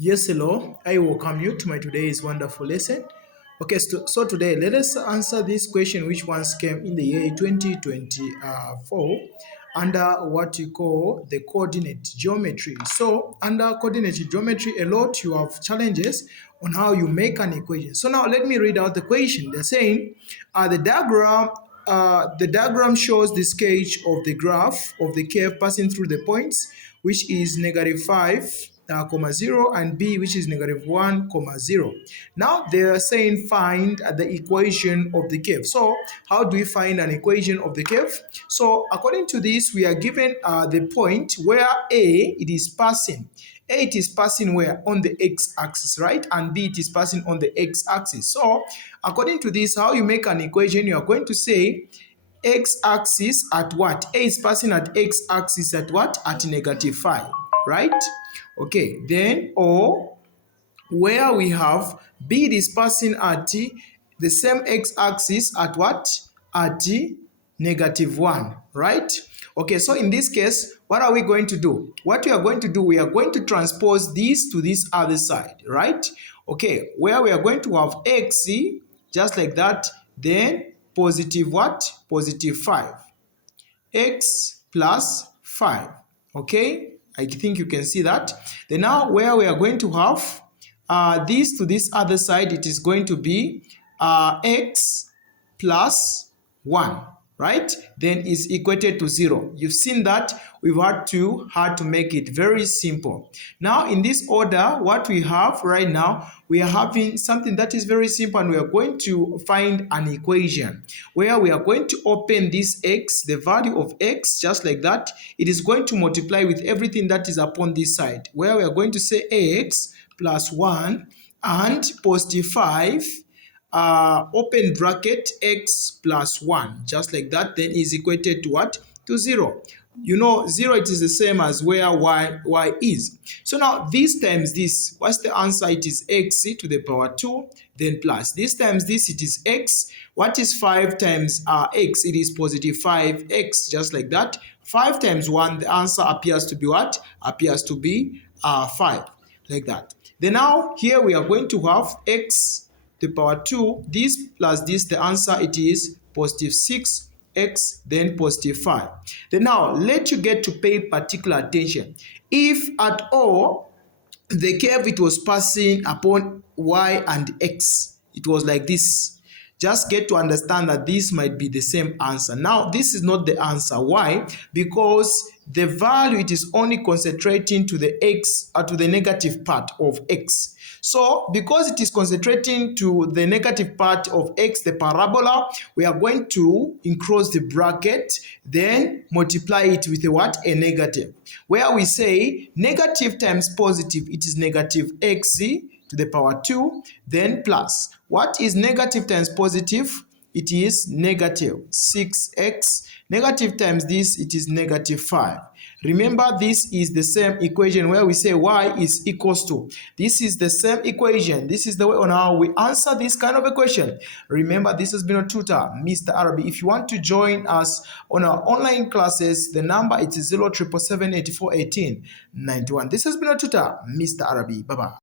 Yes, hello. I welcome you to my today's wonderful lesson. Okay, so today let us answer this question which once came in the year 2024 under what you call the coordinate geometry. So under coordinate geometry, a lot you have challenges on how you make an equation. So now let me read out the question. They're saying the diagram shows the sketch of the graph of the curve passing through the points, which is -5, comma 0, and b, which is -1, comma 0. Now they are saying find the equation of the curve. So how do we find an equation of the curve? So according to this, we are given the point where a it is passing. A it is passing where? On the x-axis, right? And b it is passing on the x-axis. So according to this, how you make an equation, you are going to say x-axis at what? A is passing at x-axis at what? At -5, right? Okay, then or where we have B is passing at the same x-axis at what? At -1, right? Okay, so in this case, what are we going to do? What we are going to do, we are going to transpose this to this other side, right? Okay, where we are going to have x, just like that, then positive what? +5. X plus 5. Okay, I think you can see that. Then now where we are going to have this to this other side, it is going to be x plus 1, right? Then is equated to 0. You've seen that we've had to make it very simple. Now in this order, what we have right now, we are having something that is very simple, and we are going to find an equation where we are going to open this x, the value of x, just like that. It is going to multiply with everything that is upon this side, where we are going to say x plus 1 and +5 open bracket x plus 1, just like that, then is equated to what? To 0. You know 0, it is the same as where y is. So now this times this, what's the answer? It is x to the power 2, then plus this times this, it is x. What is 5 times x? It is +5x, just like that. 5 times 1, the answer appears to be what? Appears to be 5, like that. Then now here we are going to have x to the power 2, this plus this, the answer it is +6x, then +5. Then now let you get to pay particular attention. If at all the curve it was passing upon y and x, it was like this, just get to understand that this might be the same answer. Now this is not the answer. Why? Because the value it is only concentrating to the x or to the negative part of x. So because it is concentrating to the negative part of x, the parabola, we are going to enclose the bracket, then multiply it with a what? A negative. Where we say negative times positive, it is -x to the power 2, then plus. What is negative times positive? It is -6x. Negative times this, it is -5. Remember, this is the same equation where we say y is equals to. This is the same equation. This is the way on how we answer this kind of equation. Remember, this has been a tutor, Mr. Arabi. If you want to join us on our online classes, the number it is 0777 84 18 91. This has been a tutor, Mr. Arabi. Bye-bye.